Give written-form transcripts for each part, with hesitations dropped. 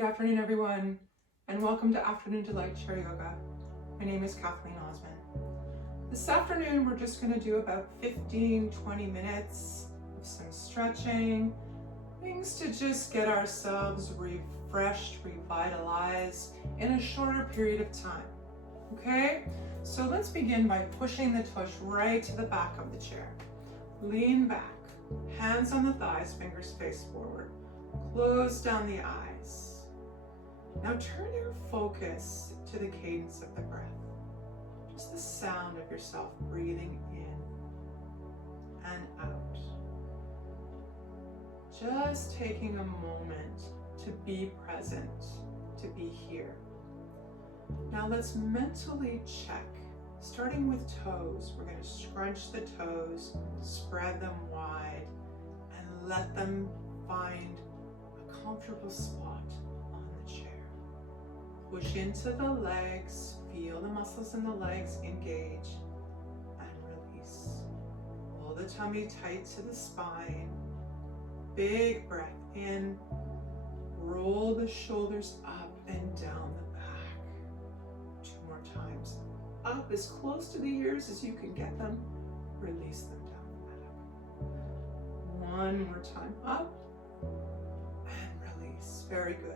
Good afternoon, everyone, and welcome to Afternoon Delight Chair Yoga. My name is Kathleen Osmond. This afternoon, we're just going to do about 15-20 minutes of some stretching, things to just get ourselves refreshed, revitalized in a shorter period of time. Okay? So let's begin by pushing the tush right to the back of the chair. Lean back, hands on the thighs, fingers face forward. Close down the eyes. Now turn your focus to the cadence of the breath. Just the sound of yourself breathing in and out. Just taking a moment to be present, to be here. Now let's mentally check. Starting with toes, we're going to scrunch the toes, spread them wide, and let them find a comfortable spot on the chair. Push into the legs, feel the muscles in the legs engage, and release. Pull the tummy tight to the spine. Big breath in. Roll the shoulders up and down the back. 2 more times. Up as close to the ears as you can get them. Release them down the back. 1 more time. Up and release. Very good.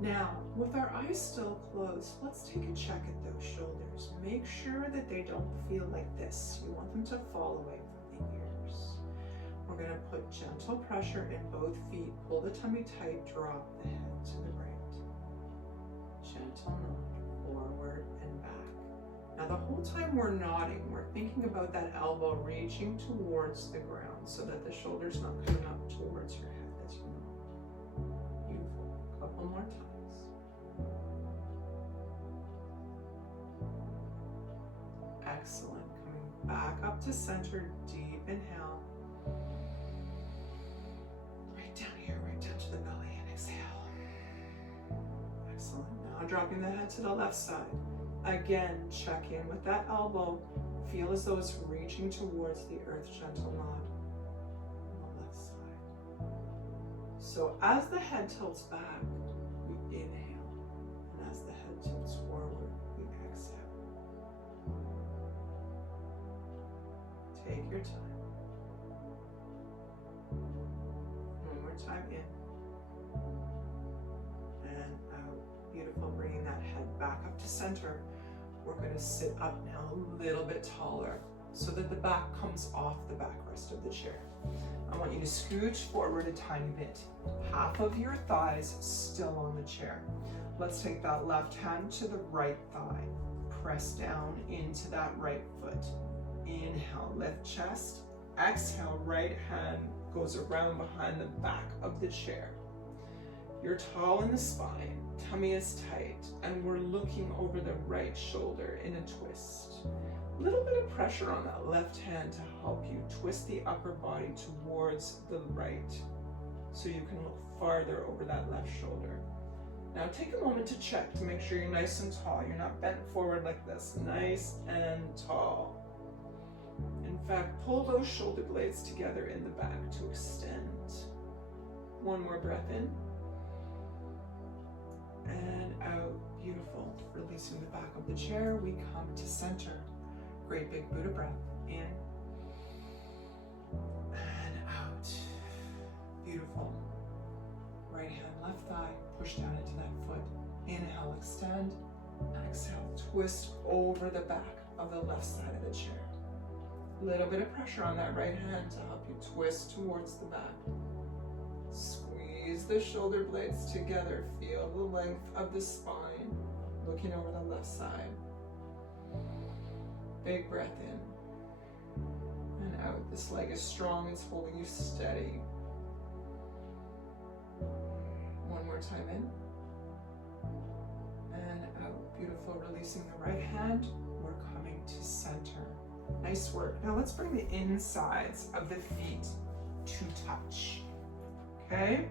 Now, with our eyes still closed, let's take a check at those shoulders. Make sure that they don't feel like this. You want them to fall away from the ears. We're going to put gentle pressure in both feet. Pull the tummy tight, drop the head to the right. Gentle nod, forward and back. Now, the whole time we're nodding, we're thinking about that elbow reaching towards the ground so that the shoulder's not coming up towards your head as you nod. Beautiful. A couple more times. Excellent. Coming back up to center, deep inhale. Right down here, right down to the belly, and exhale. Excellent. Now dropping the head to the left side. Again, check in with that elbow. Feel as though it's reaching towards the earth, gentle nod on the left side. So as the head tilts back, we inhale. And as the head tilts forward, we exhale. Take your time. 1 more time in and out. Beautiful. Bringing that head back up to center. We're going to sit up now a little bit taller so that the back comes off the backrest of the chair. I want you to scooch forward a tiny bit. Half of your thighs still on the chair. Let's take that left hand to the right thigh. Press down into that right foot. Inhale, lift chest. Exhale, right hand goes around behind the back of the chair. You're tall in the spine, tummy is tight, and we're looking over the right shoulder in a twist. A little bit of pressure on that left hand to help you twist the upper body towards the right so you can look farther over that left shoulder. Now take a moment to check to make sure you're nice and tall. You're not bent forward like this. Nice and tall. In fact, pull those shoulder blades together in the back to extend. 1 more breath in. And out. Beautiful. Releasing the back of the chair, we come to center. Great big Buddha breath. In and out. Beautiful. Right hand, left thigh. Push down into that foot. Inhale, extend. Exhale, twist over the back of the left side of the chair. A little bit of pressure on that right hand to help you twist towards the back. Squeeze the shoulder blades together. Feel the length of the spine. Looking over the left side. Big breath in and out. This leg is strong. It's holding you steady. 1 more time in and out. Beautiful. Releasing the right hand. We're coming to center. Nice work. Now let's bring the insides of the feet to touch. Okay?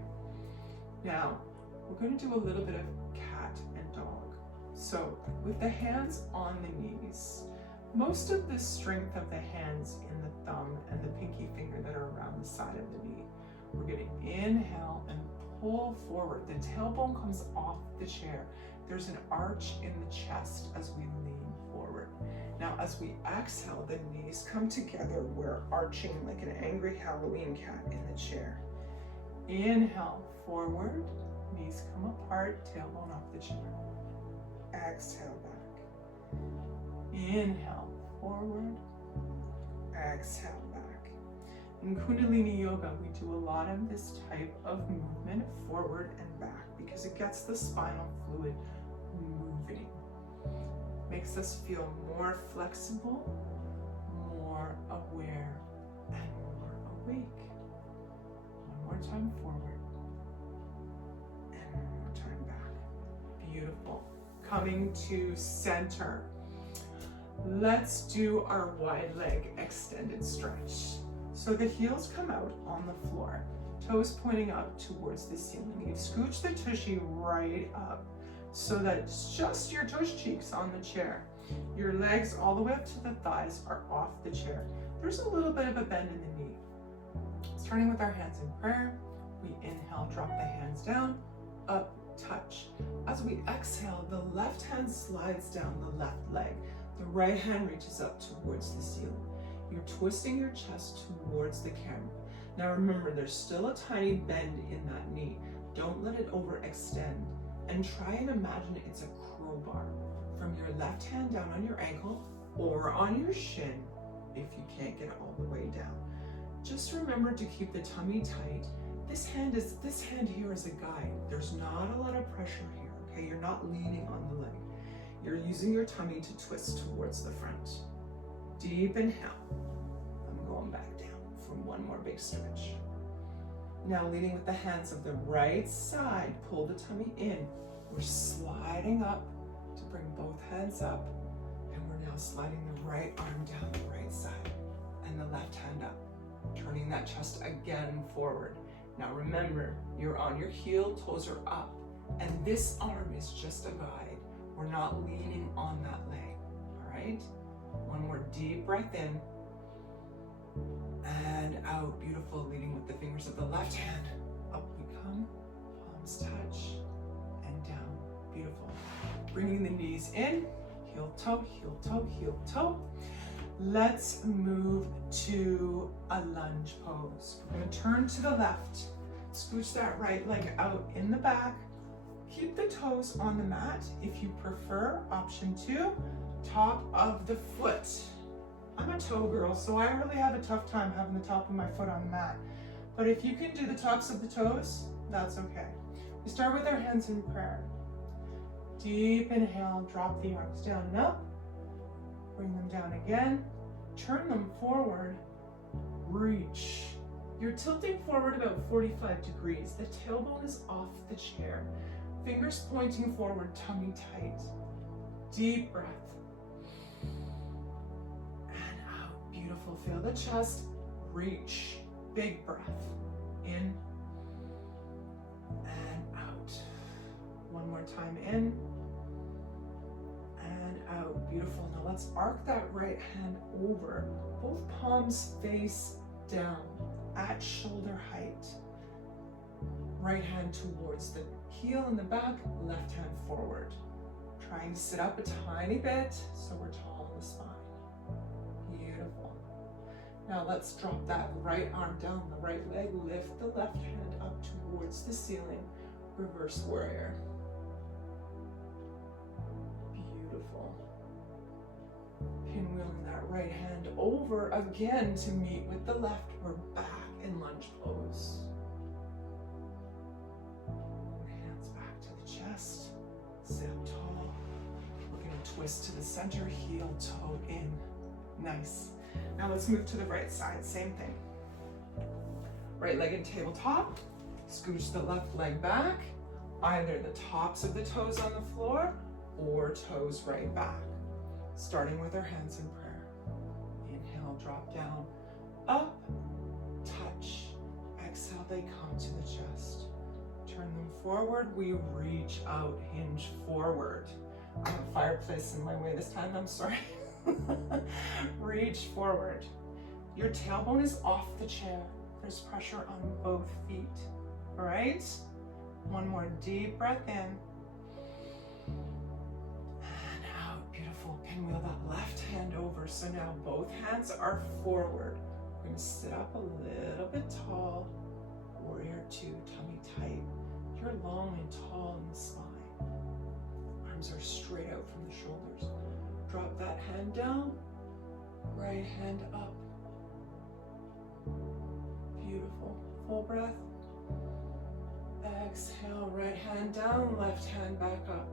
Now, we're going to do a little bit of cat and dog. So, with the hands on the knees, most of the strength of the hands in the thumb and the pinky finger that are around the side of the knee. We're going to inhale and pull forward. The tailbone comes off the chair. There's an arch in the chest as we lean forward. Now, as we exhale, the knees come together. We're arching like an angry Halloween cat in the chair. Inhale, forward, knees come apart, tailbone off the chair. Exhale back. Inhale, forward, exhale back. In Kundalini Yoga, we do a lot of this type of movement forward and back because it gets the spinal fluid moving. Makes us feel more flexible, more aware, and more awake. One more time forward, and one more time back. Beautiful. Coming to center. Let's do our wide leg extended stretch. So the heels come out on the floor, toes pointing up towards the ceiling. You scooch the tushy right up so that it's just your tush cheeks on the chair. Your legs all the way up to the thighs are off the chair. There's a little bit of a bend in the knee. Starting with our hands in prayer, we inhale, drop the hands down, up, touch. As we exhale, the left hand slides down the left leg. The right hand reaches up towards the ceiling. You're twisting your chest towards the camera. Now remember, there's still a tiny bend in that knee. Don't let it overextend. And try and imagine it's a crowbar from your left hand down on your ankle or on your shin if you can't get all the way down. Just remember to keep the tummy tight. This hand here is a guide. There's not a lot of pressure here, okay? You're not leaning on the leg. You're using your tummy to twist towards the front. Deep inhale. I'm going back down for one more big stretch. Now leading with the hands of the right side, pull the tummy in. We're sliding up to bring both hands up, and we're now sliding the right arm down the right side and the left hand up, turning that chest again forward. Now remember, you're on your heel, toes are up, and this arm is just a guide. We're not leaning on that leg, all right? One more deep breath in and out. Beautiful. Leading with the fingers of the left hand. Up we come, palms touch, and down. Beautiful. Bringing the knees in, heel toe, heel toe, heel toe. Let's move to a lunge pose. We're going to turn to the left. Scooch that right leg out in the back. Keep the toes on the mat. If you prefer, option 2, top of the foot. I'm a toe girl, so I really have a tough time having the top of my foot on the mat. But if you can do the tops of the toes, that's okay. We start with our hands in prayer. Deep inhale, drop the arms down and up. Bring them down again. Turn them forward. Reach. You're tilting forward about 45 degrees. The tailbone is off the chair. Fingers pointing forward, tummy tight. Deep breath. And out. Beautiful. Feel the chest. Reach. Big breath. In and out. One more time in and out. Beautiful. Now let's arc that right hand over. Both palms face down at shoulder height. Right hand towards the heel in the back, left hand forward. Trying to sit up a tiny bit so we're tall in the spine. Beautiful. Now let's drop that right arm down the right leg, lift the left hand up towards the ceiling, reverse warrior. Beautiful. Pinwheeling that right hand over again to meet with the left. We're back in lunge pose. Hands back to the chest. Sit up tall. We're going to twist to the center, heel, toe in. Nice. Now let's move to the right side. Same thing. Right-legged tabletop. Scooch the left leg back. Either the tops of the toes on the floor or toes right back. Starting with our hands in prayer. Inhale, drop down, up, touch. Exhale, they come to the chest. Turn them forward, we reach out, hinge forward. I have a fireplace in my way this time, I'm sorry. Reach forward. Your tailbone is off the chair. There's pressure on both feet, all right? One more deep breath in. And out. Beautiful. Pinwheel that left hand over. So now both hands are forward. We're going to sit up a little bit tall. Warrior two, tummy tight. You're long and tall in the spine. Arms are straight out from the shoulders. Drop that hand down. Right hand up. Beautiful. Full breath. Exhale, right hand down, left hand back up.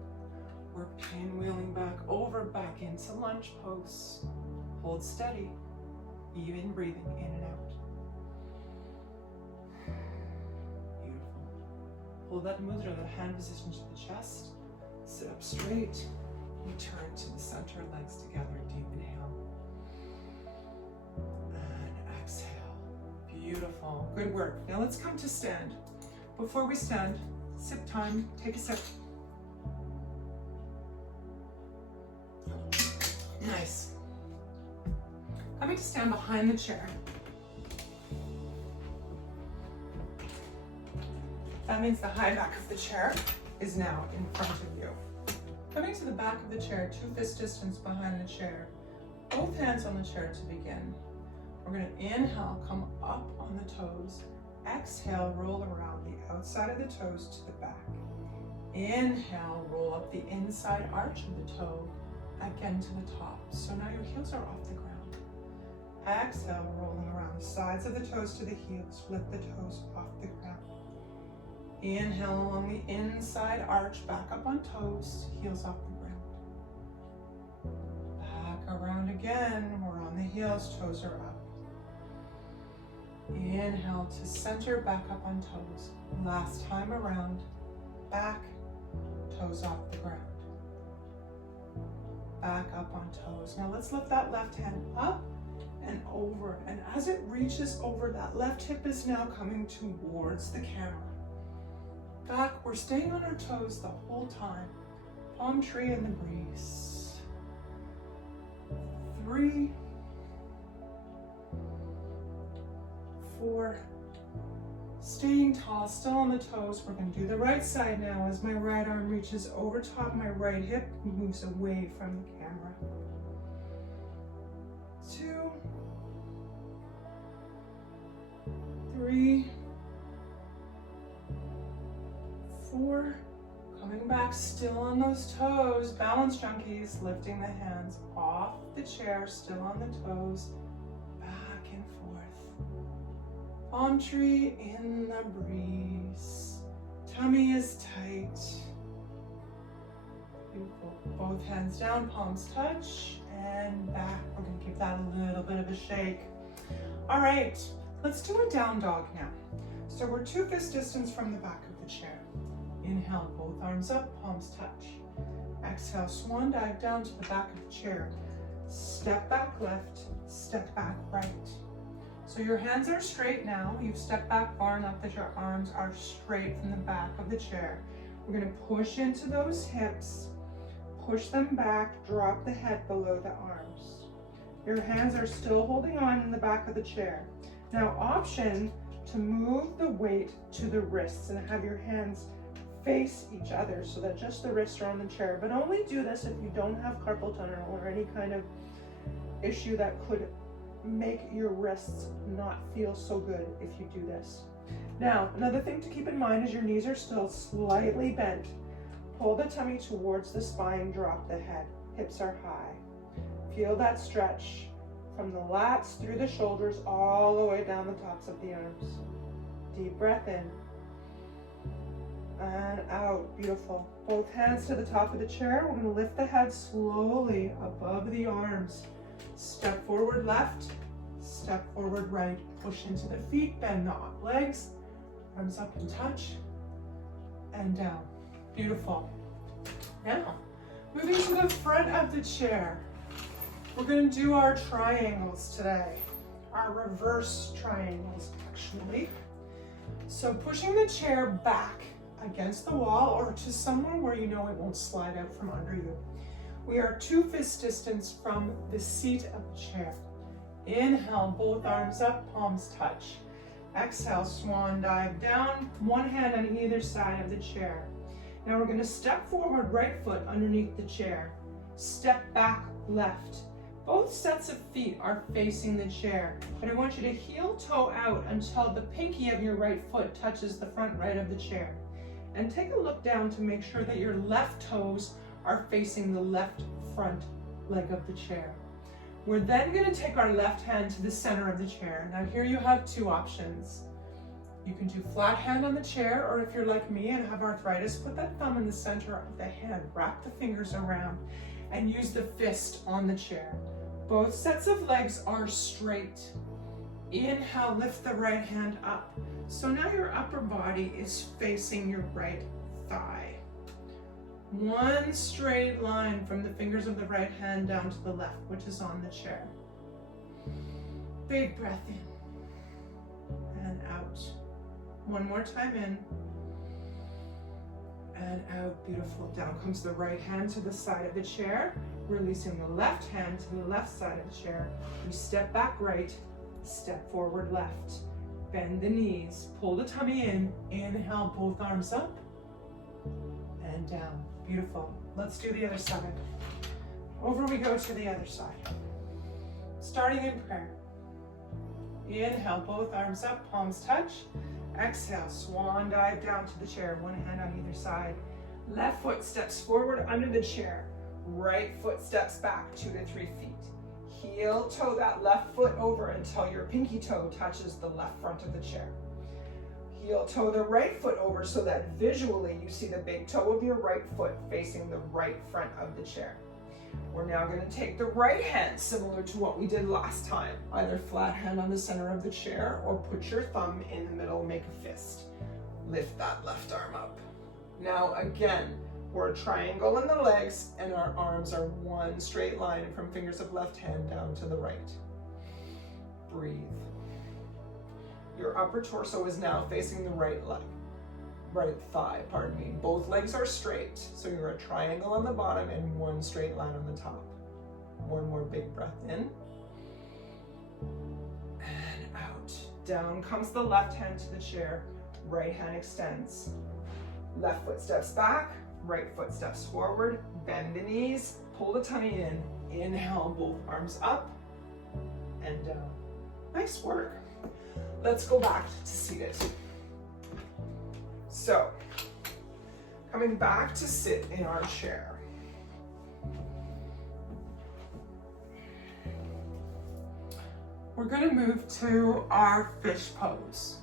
We're pinwheeling back over, back into lunge pose. Hold steady, even breathing in and out. Beautiful. Hold that mudra, the hand position to the chest. Sit up straight. You turn to the center, legs together, deep inhale. And exhale. Beautiful. Good work. Now let's come to stand. Before we stand, sip time. Take a sip. Nice. Coming to stand behind the chair. That means the high back of the chair is now in front of you. Coming to the back of the chair, 2 fist distance behind the chair. Both hands on the chair to begin. We're going to inhale, come up on the toes. Exhale, roll around the outside of the toes to the back. Inhale, roll up the inside arch of the toe, again to the top. So now your heels are off the ground. Exhale, rolling around the sides of the toes to the heels. Flip the toes off the ground. Inhale along the inside arch, back up on toes, heels off the ground. Back around again, we're on the heels, toes are up. Inhale to center, back up on toes. Last time around, back, toes off the ground. Back up on toes. Now let's lift that left hand up and over. And as it reaches over, that left hip is now coming towards the camera. Back, we're staying on our toes the whole time. Palm tree in the breeze. 3, 4, staying tall, still on the toes. We're going to do the right side now as my right arm reaches over top my right hip, moves away from the camera. 2, 3, 4, coming back, still on those toes. Balance junkies, lifting the hands off the chair, still on the toes. Palm tree in the breeze. Tummy is tight. Beautiful. Both hands down, palms touch, and back. We're going to give that a little bit of a shake. All right, let's do a down dog now. So we're 2 fist distance from the back of the chair. Inhale, both arms up, palms touch. Exhale, swan dive down to the back of the chair. Step back left, step back right. So your hands are straight now. You've stepped back far enough that your arms are straight from the back of the chair. We're going to push into those hips, push them back, drop the head below the arms. Your hands are still holding on in the back of the chair. Now, option to move the weight to the wrists and have your hands face each other so that just the wrists are on the chair. But only do this if you don't have carpal tunnel or any kind of issue that could make your wrists not feel so good if you do this. Now, another thing to keep in mind is your knees are still slightly bent. Pull the tummy towards the spine, drop the head. Hips are high. Feel that stretch from the lats through the shoulders all the way down the tops of the arms. Deep breath in and out. Beautiful. Both hands to the top of the chair. We're going to lift the head slowly above the arms. Step forward left, step forward right. Push into the feet, bend the legs, arms up and touch, and down. Beautiful. Now, moving to the front of the chair. We're going to do our triangles today. Our reverse triangles, actually. So pushing the chair back against the wall or to somewhere where you know it won't slide out from under you. We are 2 fist distance from the seat of the chair. Inhale, both arms up, palms touch. Exhale, swan dive down, one hand on either side of the chair. Now we're going to step forward, right foot underneath the chair. Step back, left. Both sets of feet are facing the chair, but I want you to heel toe out until the pinky of your right foot touches the front right of the chair. And take a look down to make sure that your left toes are facing the left front leg of the chair. We're then going to take our left hand to the center of the chair. Now here you have two options. You can do flat hand on the chair, or if you're like me and have arthritis, put that thumb in the center of the hand, wrap the fingers around, and use the fist on the chair. Both sets of legs are straight. Inhale, lift the right hand up. So now your upper body is facing your right thigh. One straight line from the fingers of the right hand down to the left, which is on the chair. Big breath in and out. One more time in and out. Beautiful. Down comes the right hand to the side of the chair, releasing the left hand to the left side of the chair. We step back right, step forward left. Bend the knees, pull the tummy in, inhale, both arms up and down. Beautiful. Let's do the other side. Over we go to the other side. Starting in prayer. Inhale, both arms up, palms touch. Exhale, swan dive down to the chair, one hand on either side. Left foot steps forward under the chair. Right foot steps back 2 to 3 feet. Heel toe that left foot over until your pinky toe touches the left front of the chair. Heel toe the right foot over so that visually you see the big toe of your right foot facing the right front of the chair. We're now going to take the right hand, similar to what we did last time. Either flat hand on the center of the chair or put your thumb in the middle, make a fist. Lift that left arm up. Now again, we're a triangle in the legs and our arms are one straight line from fingers of left hand down to the right. Breathe. Your upper torso is now facing the right leg, right thigh, pardon me. Both legs are straight, so you're a triangle on the bottom and one straight line on the top. One more big breath in and out. Down comes the left hand to the chair, right hand extends. Left foot steps back, right foot steps forward, bend the knees, pull the tummy in, inhale, both arms up and down. Nice work. Let's go back to seated. So, coming back to sit in our chair. We're going to move to our fish pose.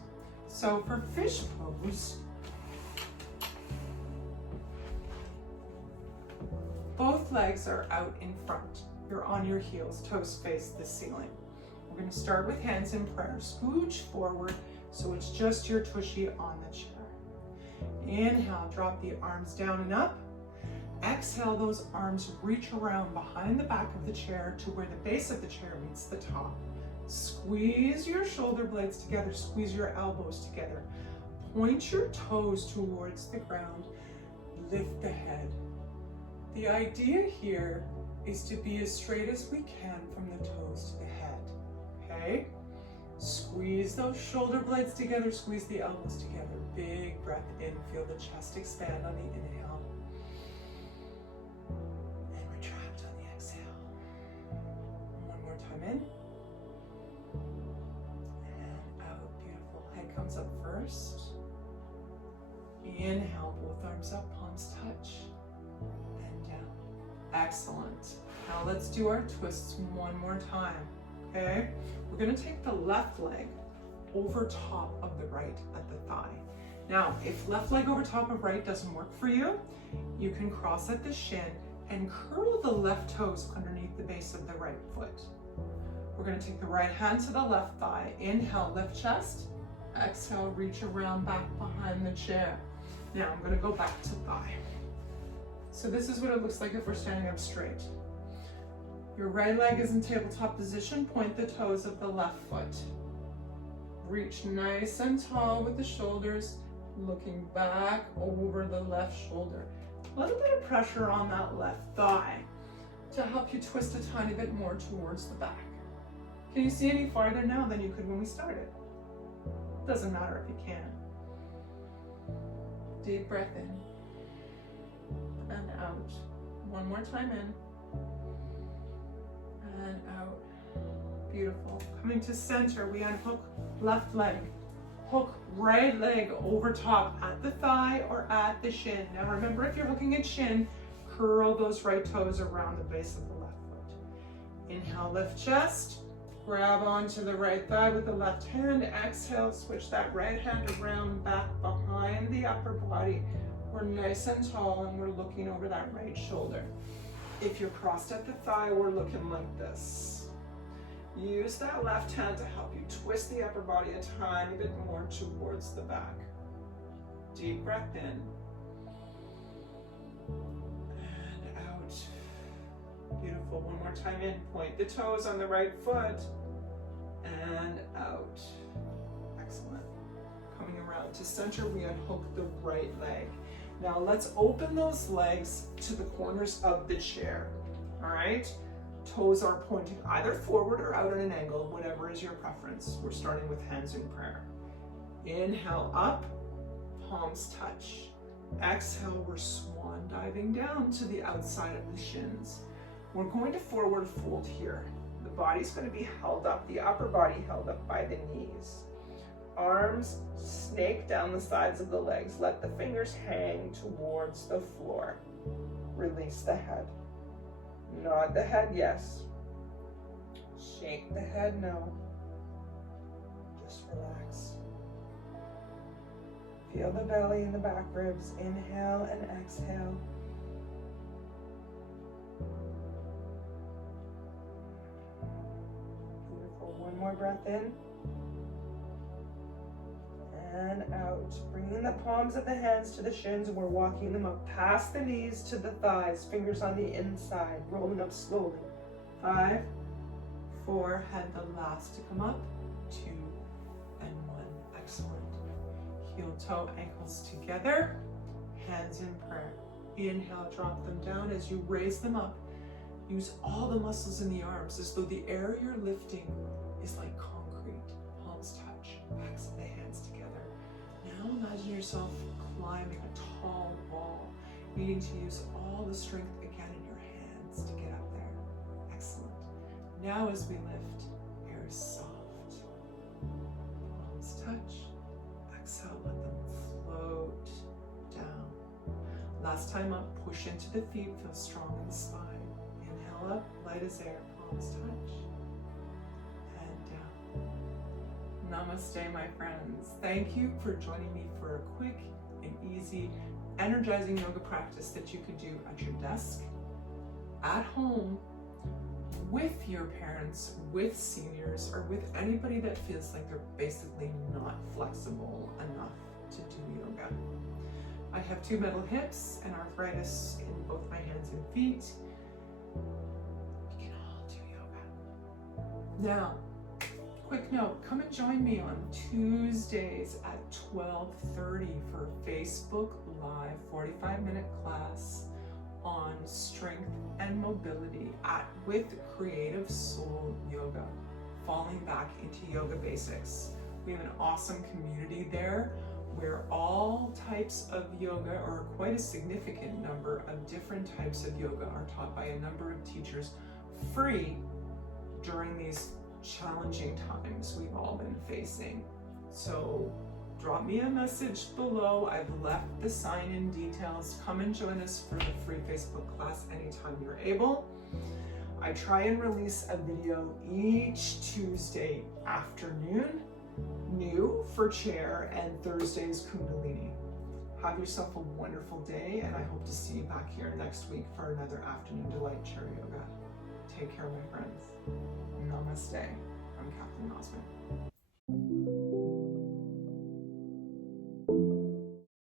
So for fish pose, both legs are out in front. You're on your heels, toes face the ceiling. We're going to start with hands in prayer. Scooch forward so it's just your tushy on the chair. Inhale, drop the arms down and up. Exhale, those arms reach around behind the back of the chair to where the base of the chair meets the top. Squeeze your shoulder blades together, squeeze your elbows together. Point your toes towards the ground, lift the head. The idea here is to be as straight as we can from the toes to the head, okay? Squeeze those shoulder blades together, squeeze the elbows together. Big breath in, feel the chest expand on the inhale. And retract on the exhale. One more time in. And out, beautiful. Head comes up first. Inhale, both arms up, palms touch. And down. Excellent. Now let's do our twists one more time, okay? We're gonna take the left leg over top of the right at the thigh. Now, if left leg over top of right doesn't work for you, you can cross at the shin and curl the left toes underneath the base of the right foot. We're gonna take the right hand to the left thigh. Inhale, lift chest. Exhale, reach around back behind the chair. Now I'm gonna go back to thigh. So this is what it looks like if we're standing up straight. Your right leg is in tabletop position. Point the toes of the left foot. Reach nice and tall with the shoulders, looking back over the left shoulder. A little bit of pressure on that left thigh to help you twist a tiny bit more towards the back. Can you see any farther now than you could when we started? doesn't matter if you can. Deep breath in and out. One more time in and out. Beautiful. Coming to center, we unhook left leg. Hook right leg over top at the thigh or at the shin. Now remember, if you're hooking at shin, curl those right toes around the base of the left foot. Inhale, lift chest. Grab onto the right thigh with the left hand. Exhale, switch that right hand around back behind the upper body. We're nice and tall and we're looking over that right shoulder. If you're crossed at the thigh, we're looking like this. Use that left hand to help you twist the upper body a tiny bit more towards the back. Deep breath in and out. Beautiful. One more time in. Point the toes on the right foot and out. Excellent. Coming around to center, we unhook the right leg. Now let's open those legs to the corners of the chair. All right? Toes are pointing either forward or out at an angle, whatever is your preference. We're starting with hands in prayer. Inhale up, palms touch. Exhale, we're swan diving down to the outside of the shins. We're going to forward fold here. The body's going to be held up, the upper body held up by the knees. Arms snake down the sides of the legs. Let the fingers hang towards the floor. Release the head. Nod the head, yes. Shake the head, no. Just relax. Feel the belly and the back ribs. Inhale and exhale. Beautiful. One more breath in. And out. Bringing the palms of the hands to the shins. We're walking them up past the knees to the thighs. Fingers on the inside. Rolling up slowly. 5, 4. Head the last to come up. 2 and 1. Excellent. Heel toe ankles together. Hands in prayer. Inhale, drop them down. As you raise them up, use all the muscles in the arms as though the air you're lifting is like concrete. Palms touch. Backs of the hands together. Now imagine yourself climbing a tall wall, needing to use all the strength again in your hands to get up there. Excellent. Now as we lift, air is soft. Palms touch. Exhale, let them float down. Last time up, push into the feet, feel strong in the spine. Inhale up, light as air, palms touch. Namaste, my friends. Thank you for joining me for a quick and easy, energizing yoga practice that you could do at your desk, at home, with your parents, with seniors, or with anybody that feels like they're basically not flexible enough to do yoga. I have 2 metal hips and arthritis in both my hands and feet. We can all do yoga. Now, quick note, come and join me on Tuesdays at 12:30 for Facebook Live 45-minute class on strength and mobility with Creative Soul Yoga, falling back into yoga basics. We have an awesome community there where all types of yoga, or quite a significant number of different types of yoga, are taught by a number of teachers free during these challenging times we've all been facing. So drop me a message below. I've left the sign-in details. Come and join us for the free Facebook class anytime you're able. I try and release a video each Tuesday afternoon, new for chair, and Thursday's Kundalini. Have yourself a wonderful day, and I hope to see you back here next week for another Afternoon Delight Chair Yoga. Take care, my friends. Namaste. I'm Kathleen Osmond.